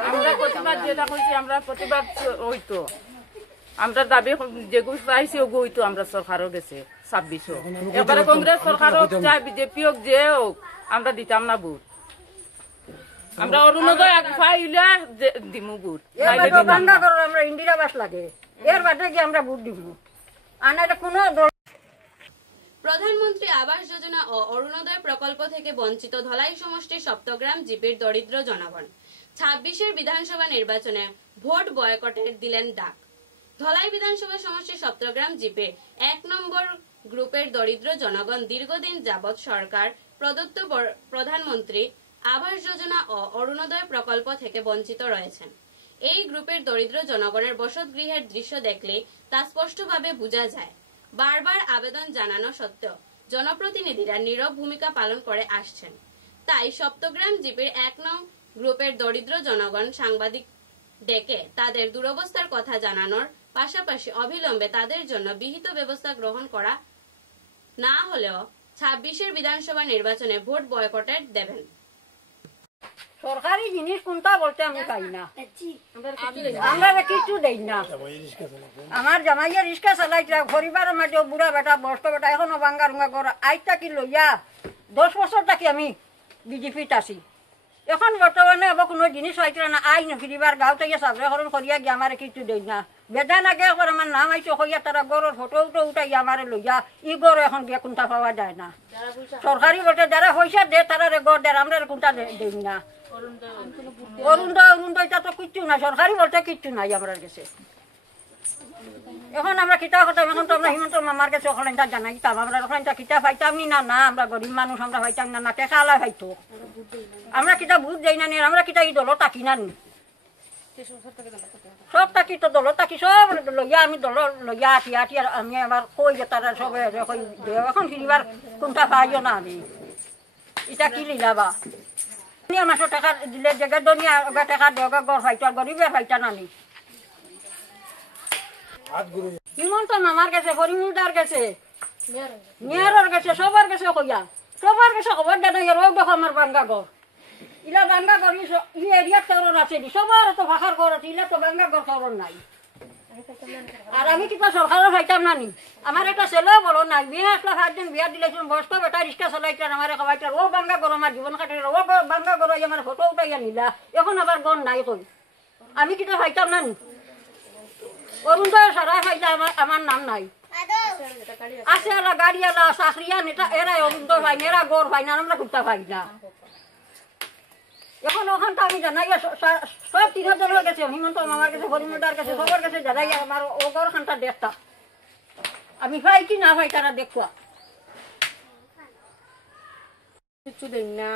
আমরা প্রতিবাদ যেটা করছি, আমরা প্রতিবাদ হইতো, আমরা দাবি যেগুলো চাইছি ওগু হইতো আমরা সরকারও গেছে 26 এবারে কংগ্রেস সরকার হোক চাই বিজেপি হোক যে হোক আমরা দিতাম না বুট। আমরা অরুণোদয় পাইলে দিমু বুট, আমরা ইন্দিরা বাস লাগে এর বাদে গিয়ে আমরা বুট দিব। আনার কোনো প্রধানমন্ত্রী আবাস যোজনা ও অরুণোদয় প্রকল্প থেকে বঞ্চিত ধলাই সমষ্টির সপ্তগ্রাম জিপির দরিদ্র জনগণ 26-এর বিধানসভা নির্বাচনে ভোট বয়কটের দিলেন ডাক। ধলাই বিধানসভা সমষ্টির সপ্তগ্রাম জিপির 1 নম্বর গ্রুপের দরিদ্র জনগণ দীর্ঘদিন যাবৎ সরকার প্রদত্ত প্রধানমন্ত্রী আবাস যোজনা ও অরুণোদয় প্রকল্প থেকে বঞ্চিত রয়েছেন। এই গ্রুপের দরিদ্র জনগণের বসতগৃহের দৃশ্য দেখলে তা স্পষ্টভাবে বোঝা যায়। বারবার আবেদন জানানো সত্ত্বেও জনপ্রতিনিধিরা নীরব ভূমিকা পালন করে আসছেন। তাই সপ্তগ্রাম জিপির 1 নং গ্রুপের দরিদ্র জনগণ সাংবাদিক ডেকে তাদের দুরবস্থার কথা জানানোর পাশাপাশি অবিলম্বে তাদের জন্য বিহিত ব্যবস্থা গ্রহণ করা না হলেও 26-এর বিধানসভা নির্বাচনে ভোট বয়কটের দেবেন। সরকারি জিনিস কোনটা বলতে আমি পাই না, আমরা কিছু দেই না। আমার জামাইয়া রিক্সা চালাইছে, পরিবারের মাঝে বুড়া বেটা বয়স্ক বেটা এখনো বাঙ্গা রুঙ্গা করে আজ থাকি লইয়া 10 বছর থাকি আমি বিজেপিত আছি। এখন বর্তমানে আবার কোনো জিনিস হয়েছিল না, আই নফিরিবার গাঁওতে গিয়ে সাবরেহরণ করিয়া গিয়ে আমার কিছু দেই না। বেদান আগে একবার আমার নাম আইছে হইয়া তারা গড়ের ফটো উঠাই আমার লইয়া ই গড় এখন গিয়ে কোনটা পাওয়া যায় না। সরকারি বলতে যারা পয়সা দে তারা গড় দেয়, আমরা কোনটা দেই না। অরুণোদয় এটা তো কিচ্ছু নাই, সরকারি বলতে কিচ্ছু নাই আমার কাছে। এখন আমরা কিতা কথা, এখন তো আমরা হিমন্ত মামার কাছে ওখানে জানাইতাম, আমরা ওখানে কিতা পাইতাম নি না, আমরা গরিব মানুষ আমরা পাইতাম না, টেকা আলা পাইতো। আমরা কিতা বুঝ যাই না, আমরা কিতা এই দল তাকি না নি, সব তাকি তো দল তাকি সব লইয়া আমি দল লইয়া আঠি আঠি আর আমি আমার কই যে তারা সব এখন ফিরিবার কোনটা পাইও না। আমি এটা কি লিলাবা মাসের টাকা দিলে জায়গা দুনিয়া টাকা দেওয়া গড় ফাইতো আর গরিবে ফাইতা নানি। হিমন্ত মামার কাছে, পরিমলদার কাছে, মেয়রের কাছে, সবার কাছে কইয়া সবার কাছে খবর দেয় দেখো আমার বাঙ্গা ঘর ইলা বাঙ্গা ঘর ই এরিয়ার তরর আছে সবার তো ভাষার ঘর আছে, ইলা তো বাঙ্গা ঘর তরর নাই। আর আমি কিবা সরকারের ফাইতাম নানি, আমার একটা ছেলেও বলো নাই, বিয়ে আসলে 5 দিন বিয়া দিলেছিলাম, বয়স্ক বেটা রিক্সা চালাইতাম, আমার খাওয়াইতাম, ও বাঙ্গা ঘর আমার জীবন কাটাই, ও বাঙ্গা ঘর আমার ফটো উঠাইয়া নিলা, এখন আবার গন নাই কই, আমি কিটা ফাইতাম নানি। অরুণোদয় সারা ফাইতা আমার নাম নাই, আছে এরা গাড়ি এলা চাকরিয়া নেতা এরা অরুণোদয় পাই না, এরা গড় পাই না, আমরা ঘুরতে পাই না। এখন ওখানটা আমি জানাই সব 3 জনের কাছে, হিমন্ত মামার কাছে, পরিমলদার কাছে, সবার কাছে জানাই আমার ও ঘরখানটা দেখতা আমি পাই কি না পাই তারা দেখুয়া কিছু দেন না,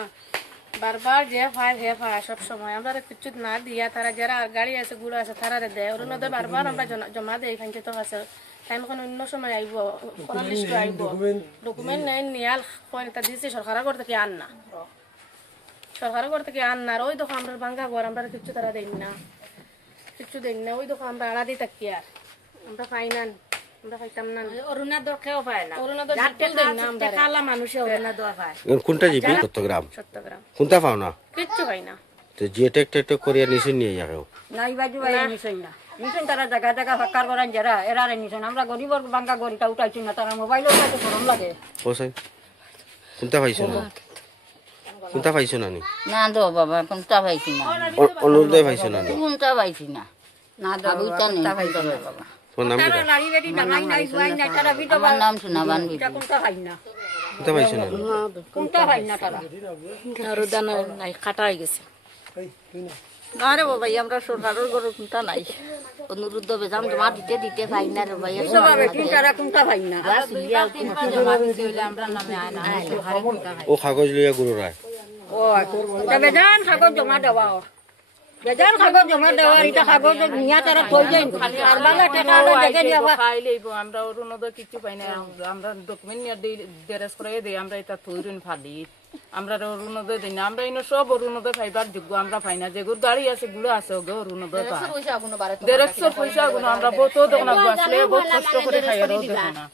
বারবার যে পায় হে পায় সব সময় আমরা কিছু না দিয়া তারা যারা গাড়ি আছে গুড়ো আছে তারা দেয়। অরুণোদয় বারবার আমরা জমা দেয়, এখান তো আছে টাইম এখন অন্য সময় আইব, লিস্ট আইব, ডকুমেন্ট নেই নিয়াল কয়েকটা দিয়েছে সরকার করতে কি আন না, সরকার করতে কি আন না। ওই দেখো আমরা বাঙ্গা ঘর আমরা কিছু তারা দেন না, কিছু দেন না, ওই দেখো আমরা আড়া দিই থাকি আর আমরা পাই না, আমরা খাইতাম না। অরুণাদর খেয়েও পায় না, অরুণাদর যাতে খালা মানুষে অরুণাদর পায়। কোনটা জিপি চট্টগ্রাম? চট্টগ্রাম। কোনটা পাও না? কিচ্ছু পাই না। তো জিটেক টেক করিয়া নিছে নিয়ে যাও নাই বাজু ভাই নিছেন না, নিছেন তারা জায়গা জায়গা হকার করেন যারা এরারে নিছেন। আমরা গরিবর বাঙ্গা গরিটা উঠাইছি না, তারা মোবাইলও উঠাইতে গরম লাগে। ওসাই কোনটা পাইছো না? কোনটা পাইছো না? না দো বাবা, কোনটা পাইছি না। অনুরোধই পাইছো না? কোনটা পাইছি না, না দো কোনটা পাইছি না বাবা। তোমার নাম কি? তারা লাড়ি বেটি ডাঙাই নাই জুয়াই নাই, তারা ভিডিও আমার নাম সোনাবান বিবি। এটা কোনটা পাই না, কোনটা পাইছো না? কোনটা পাই না তারা। আর দানা নাই, কাটা হয়ে গেছে। না রে বাবা, আমরা সরকারের গরু কোনটা নাই। অনুরোধ বেজাম জমা দিতে দিতে পাই না রে ভাই। তারা কোনটা পাই না। ও কাগজ লিয়া গুরু রায়। ও বেজান কাগজ জমা দেওয়া, বেজান কাগজ জমা দেওয়া, এটা কাগজ নিয়ে তারা থই যায়। আর বাংলা টাকা দেখে দেওয়া খাই লইব। আমরা অরুণোদয় কিছু পাই না, আমরা ডকুমেন্ট নিয়ে ডেরেস করে দিই, আমরা এটা থইরুন ফালি। আমরা অরুণোদয় দিই না, আমরা ইনো সব অরুণোদয় পাইবার যোগ্য আমরা পাই না। যেগুলো গাড়ি আছে গুলো আছে ওগুলো অরুণোদয় পাই। 150 পয়সা গুলো আমরা বহুত দেখো না, আসলে বহুত কষ্ট করে খাই আর দেখো না।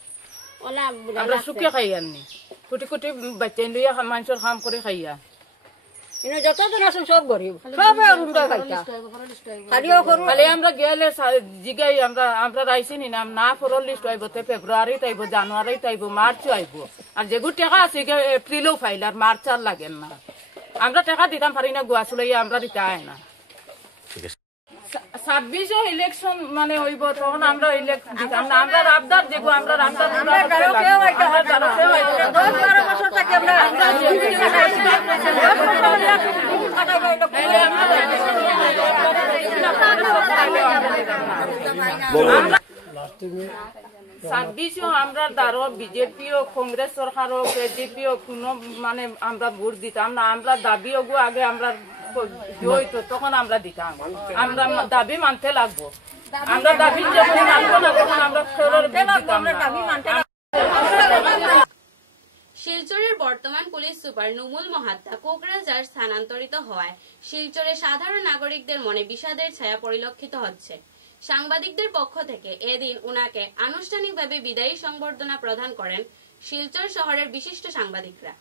আমরা সুখে খাই আনি, কোটি কোটি বাচ্চা লইয়া মানুষের কাম করে খাইয়া। যতজন আছেন সব গরিব, সবে অরুণোদয় পাইতা। খালি আমরা গেলে জিগাই আমরা রাইছি নি নাম না ফরল লিস্ট আইব, ফেব্রুয়ারিতে আইব, জানুয়ারিতে আইব, মার্চ আইব। আর যেগুলো টাকা আছে এপ্রিলেও ফাইল, আর মার্চ আর লাগেন না। আমরা টাকা দিতাম পারি না, গুয়া চুলাই আমরা দিতে হয় না। 26 ইলেকশন মানে হইব, তখন আমরা ইলেকশন দিতাম না। আমরা রাবদার যেগো, আমরা রাবদার 10-12 বছর থেকে আমরা আমরা দাঁড়ো বিজেপিও, কংগ্রেস সরকার হোক, এজিপি হোক, কোনো মানে আমরা ভোট দিতাম না। আমরা দাবি ওগো আগে আমরা হইতো, তখন আমরা দিতাম। আমরা দাবি মানতে লাগবো। আমরা দাবি যখন মানবো না, তখন আমরা দাবি মানতে লাগবো। শিলচরের বর্তমান পুলিশ সুপার নুমুল মহাত্তা কোকরাঝার স্থানান্তরিত হওয়ায় শিলচরে সাধারণ নাগরিকদের মনে বিষাদের ছায়া পরিলক্ষিত হচ্ছে। সাংবাদিকদের পক্ষ থেকে এদিন উনাকে আনুষ্ঠানিকভাবে বিদায়ী সংবর্ধনা প্রদান করেন শিলচর শহরের বিশিষ্ট সাংবাদিকরা।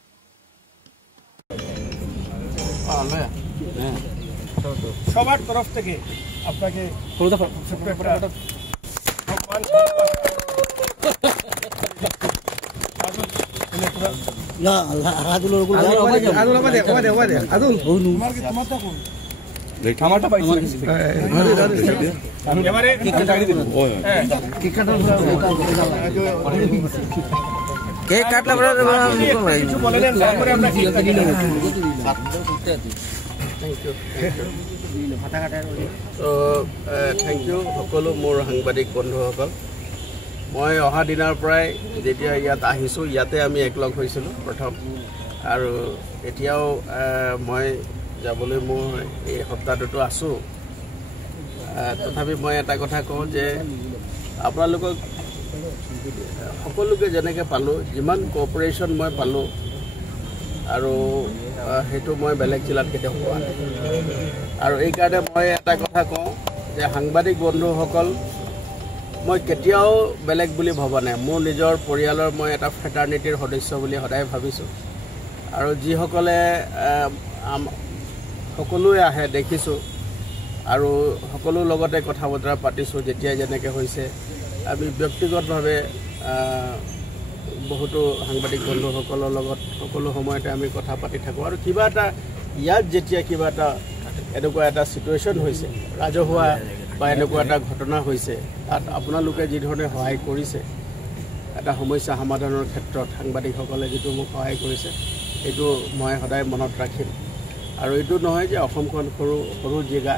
সবার তরফ থেকে আপনাকে থেংক ইউ সকলো মোৰ সাংবাদিক বন্ধুসকল। মই অহা দিনাৰ পৰাই যেতিয়া ইয়াত আহিছোঁ, ইয়াতে আমি একলগ হৈছিলোঁ প্ৰথম, আৰু এতিয়াও মই যাবলৈ মোৰ এই সপ্তাহটোতো আছোঁ। তথাপি মই এটা কথা কওঁ যে আপোনালোকক সকলোকে যেনেকৈ পালোঁ, যিমান কোঅপাৰেশ্যন মই পালোঁ, আৰু সেইটো মই বেলেগ জিলাত কেতিয়াও পোৱা নাই। আৰু এইকাৰণে মই এটা কথা কওঁ যে সাংবাদিক বন্ধুসকল, মই কেতিয়াও বেলেগ বুলি ভবা নাই। মোৰ নিজৰ পৰিয়ালৰ মই এটা ফ্ৰেটাৰ্নিটিৰ সদস্য বুলি সদায় ভাবিছোঁ। আৰু যিসকলে সকলোৱে আহে দেখিছোঁ, আৰু সকলোৰ লগতে কথা বতৰা পাতিছোঁ। যেতিয়াই যেনেকৈ হৈছে, আমি ব্যক্তিগতভাৱে বহুতো সাংবাদিক বন্ধুসকলৰ লগত সকলো সময়তে আমি কথা পাতি থাকোঁ। আৰু কিবা এটা ইয়াত যেতিয়া কিবা এটা এনেকুৱা এটা ছিটুৱেশ্যন হৈছে, ৰাজহুৱা বা এনেকুৱা এটা ঘটনা হৈছে, তাত আপোনালোকে যিধৰণে সহায় কৰিছে, এটা সমস্যা সমাধানৰ ক্ষেত্ৰত সাংবাদিকসকলে যিটো মোক সহায় কৰিছে, সেইটো মই সদায় মনত ৰাখিম। আৰু এইটো নহয় যে অসমখন সৰু সৰু জেগা,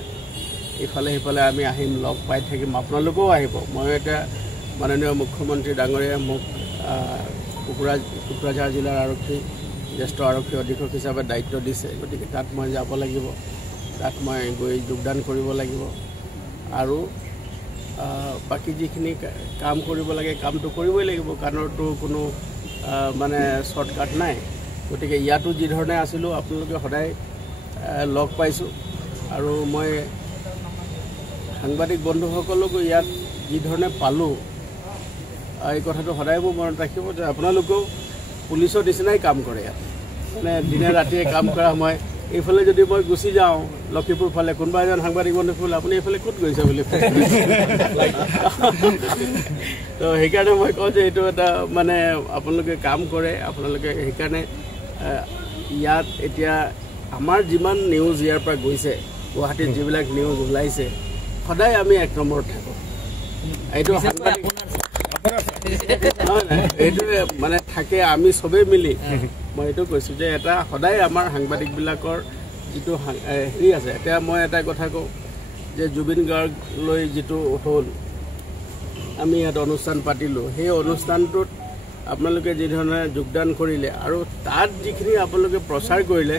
ইফালে সিফালে আমি আহিম, লগ পাই থাকিম, আপোনালোকেও আহিব। মই এতিয়া মাননীয় মুখ্যমন্ত্ৰী ডাঙৰীয়াই মোক কোকৰাঝাৰ জিলাৰ আৰক্ষী জ্যেষ্ঠ আৰক্ষী অধীক্ষক হিচাপে দায়িত্ব দিছে। গতিকে তাত মই যাব লাগিব, তাত মই গৈ যোগদান কৰিব লাগিব। আৰু বাকী যিখিনি কাম কৰিব লাগে কামটো কৰিবই লাগিব, কাৰণতো কোনো মানে শ্বৰ্টকাট নাই। গতিকে ইয়াতো যিধৰণে আছিলোঁ, আপোনালোকে সদায় লগ পাইছোঁ। আৰু মই সাংবাদিক বন্ধুসকলকো ইয়াত যিধৰণে পালোঁ এই কথাটো সদায় মোৰ মনত ৰাখিব যে আপোনালোকেও পুলিচৰ নিচিনাই কাম কৰে ইয়াত মানে দিনে ৰাতিয়ে কাম কৰা মই এইফালে যদি মই গুচি যাওঁ লক্ষীপুৰ ফালে কোনোবা এজন সাংবাদিক বন্ধু ফুল আপুনি এইফালে ক'ত গৈছে বুলি তো সেইকাৰণে মই কওঁ যে এইটো এটা মানে আপোনালোকে কাম কৰে আপোনালোকে সেইকাৰণে ইয়াত এতিয়া আমাৰ যিমান নিউজ ইয়াৰ পৰা গৈছে গুৱাহাটীত যিবিলাক নিউজ ওলাইছে সদায় আমি 1 নম্বৰত থাকোঁ এইটো সাংবাদিক এইটোৱে মানে থাকে আমি চবেই মিলি মই এইটো কৈছোঁ যে এটা সদায় আমাৰ সাংবাদিকবিলাকৰ যিটো হেৰি আছে এতিয়া মই এটা কথা কওঁ যে জুবিন গাৰ্গ লৈ যিটো হ'ল আমি ইয়াত অনুষ্ঠান পাতিলোঁ সেই অনুষ্ঠানটোত আপোনালোকে যিধৰণে যোগদান কৰিলে আৰু তাত যিখিনি আপোনালোকে প্ৰচাৰ কৰিলে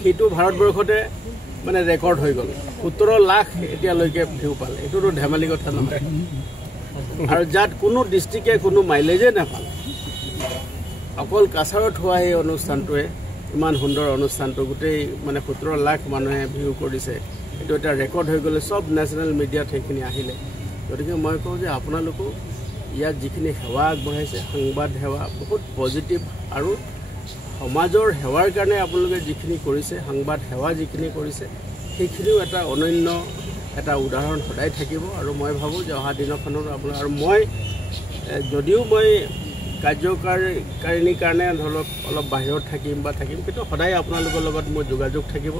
সেইটো ভাৰতবৰ্ষতে মানে ৰেকৰ্ড হৈ গ'ল 17 লাখ এতিয়ালৈকে ভিউ পালে এইটোতো ধেমালি কথা নহয় আৰু যাত কোনো ডিষ্ট্ৰিক্টে কোনো মাইলেজে নাপালে অকল কাছাৰত হোৱা এই অনুষ্ঠানটোৱে ইমান সুন্দৰ অনুষ্ঠানটো গোটেই মানে 17 লাখ মানুহে ভিউ কৰিছে এইটো এটা ৰেকৰ্ড হৈ গ'লে সব নেশ্যনেল মিডিয়াত সেইখিনি আহিলে গতিকে মই কওঁ যে আপোনালোকো ইয়াত যিখিনি সেৱা আগবঢ়াইছে সংবাদ সেৱা বহুত পজিটিভ আৰু সমাজৰ সেৱাৰ কাৰণে আপোনালোকে যিখিনি কৰিছে সংবাদ সেৱা যিখিনি কৰিছে সেইখিনিও এটা অনন্য এটা উদাহৰণ সদায় থাকিব আৰু মই ভাবোঁ যে অহা দিনখনত আপোনাৰ আৰু মই যদিও মই কাৰ্যকাৰিণীৰ কাৰণে ধৰক অলপ বাহিৰত থাকিম কিন্তু সদায় আপোনালোকৰ লগত মোৰ যোগাযোগ থাকিব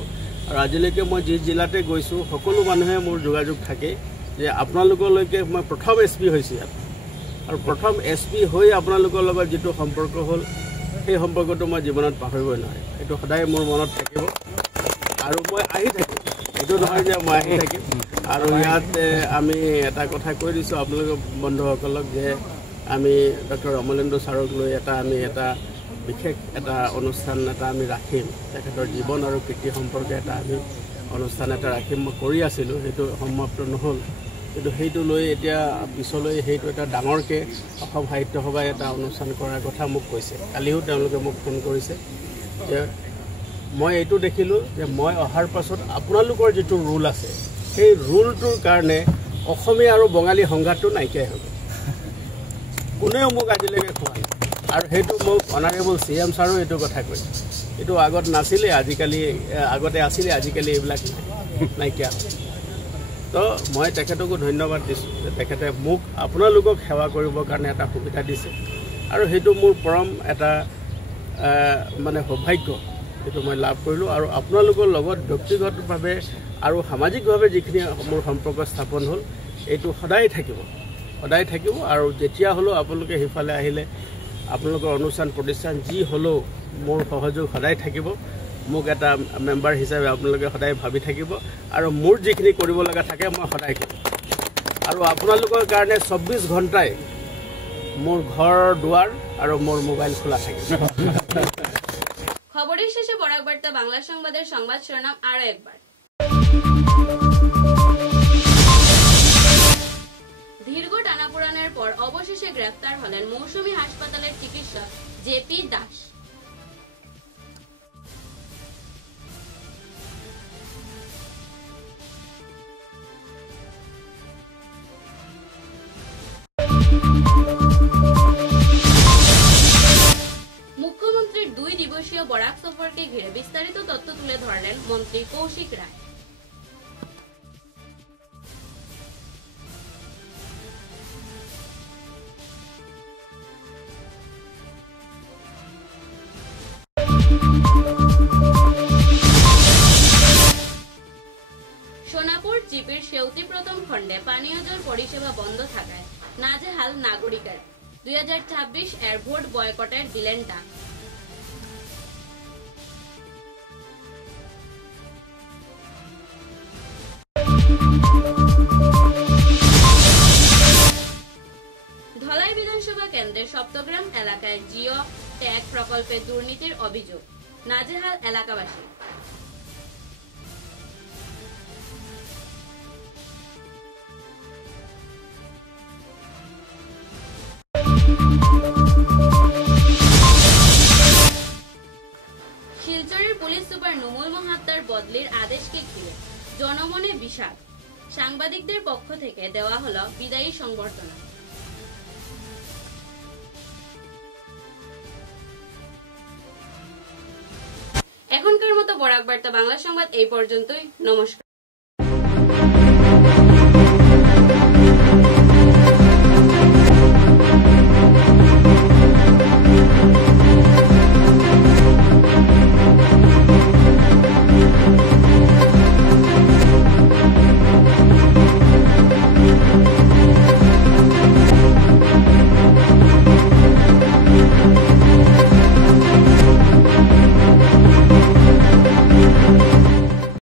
আৰু আজিলৈকে মই যি জিলাতে গৈছোঁ সকলো মানুহে মোৰ যোগাযোগ থাকে যে আপোনালোকলৈকে মই প্ৰথম SP হৈছোঁ ইয়াত আৰু প্ৰথম SP হৈ আপোনালোকৰ লগত যিটো সম্পৰ্ক হ'ল সেই সম্পৰ্কটো মই জীৱনত পাহৰিবই নোৱাৰিম এইটো সদায় মোৰ মনত থাকিব আৰু মই আহি থাকিম এইটো নহয় যে মই আহি থাকিম আৰু ইয়াত আমি এটা কথা কৈ দিছোঁ আপোনালোকৰ বন্ধুসকলক যে আমি ডক্টৰ অমলেন্দু ছাৰক লৈ আমি এটা বিশেষ এটা অনুষ্ঠান এটা আমি ৰাখিম তেখেতৰ জীৱন আৰু কীৰ্তি সম্পৰ্কে এটা আমি অনুষ্ঠান এটা ৰাখিম মই কৰি আছিলোঁ সেইটো সমাপ্ত নহ'ল কিন্তু সেইটো লৈ এতিয়া পিছলৈ সেইটো এটা ডাঙৰকৈ অসম সাহিত্য সভাই এটা অনুষ্ঠান কৰাৰ কথা মোক কৈছে কালিও তেওঁলোকে মোক ফোন কৰিছে যে মই এইটো দেখিলোঁ যে মই অহাৰ পাছত আপোনালোকৰ যিটো ৰুল আছে সেই ৰুলটোৰ কাৰণে অসমীয়া আৰু বঙালী সংঘাতটো নাইকিয়াই হ'ব কোনেও মোক আজিলৈকে কোৱা নাই আৰু সেইটো মোক অনাৰেবল CM ছাৰো এইটো কথা কৈছে এইটো আগত নাছিলে আজিকালি আগতে আছিলে আজিকালি এইবিলাক নাইকিয়া তো মই তেখেতকো ধন্যবাদ দিছোঁ যে তেখেতে মোক আপোনালোকক সেৱা কৰিবৰ কাৰণে এটা সুবিধা দিছে আৰু সেইটো মোৰ পৰম এটা মানে সৌভাগ্য সেইটো মই লাভ কৰিলোঁ আৰু আপোনালোকৰ লগত ব্যক্তিগতভাৱে আৰু সামাজিকভাৱে যিখিনি মোৰ সম্পৰ্ক স্থাপন হ'ল এইটো সদায় থাকিব আৰু যেতিয়া হ'লেও আপোনালোকে সিফালে আহিলে আপোনালোকৰ অনুষ্ঠান প্ৰতিষ্ঠান যি হ'লেও মোৰ সহযোগ সদায় থাকিব মোক এটা মেম্বাৰ হিচাপে আপোনালোকে সদায় ভাবি থাকিব আৰু মোৰ যিখিনি কৰিব লগা থাকে মই সদায় কৰিম আৰু আপোনালোকৰ কাৰণে 24 ঘণ্টাই মোৰ ঘৰ দুৱাৰ আৰু মোৰ মোবাইল খোলা থাকিব খবরের শেষে বরাক বার্তা বাংলা সংবাদের সংবাদ শিরোনাম আরো একবার দীর্ঘ টানাপোড়েনের পর অবশেষে গ্রেফতার হলেন মৌসুমী হাসপাতালের চিকিৎসক JP দাস মুখ্যমন্ত্রীর 2 দিবসীয় বরাক সফরকে ঘিরে বিস্তারিত তথ্য তুলে ধরলেন মন্ত্রী কৌশিক রায় সোনাপুর জিপির সেউতি প্রথম খণ্ডে পানীয় জল পরিষেবা বন্ধ থাকায় নাজেহাল নাগরিকেরা 2026 এর ভোট বয়কটের দিলেন ডাক ধলাই বিধানসভা কেন্দ্রের সপ্তগ্রাম এলাকায় জিও ট্যাগ প্রকল্পে দুর্নীতির অভিযোগ নাজেহাল এলাকাবাসী শিলচরের পুলিশ সুপার নুমুল মহাত্তার বদলির আদেশকে ঘিরে জনমনে বিষাদ সাংবাদিকদের পক্ষ থেকে দেওয়া হলো বিদায়ী সংবর্ধনা। এখনকার মতো বরাক বার্তা বাংলা সংবাদ এই পর্যন্তই। নমস্কার।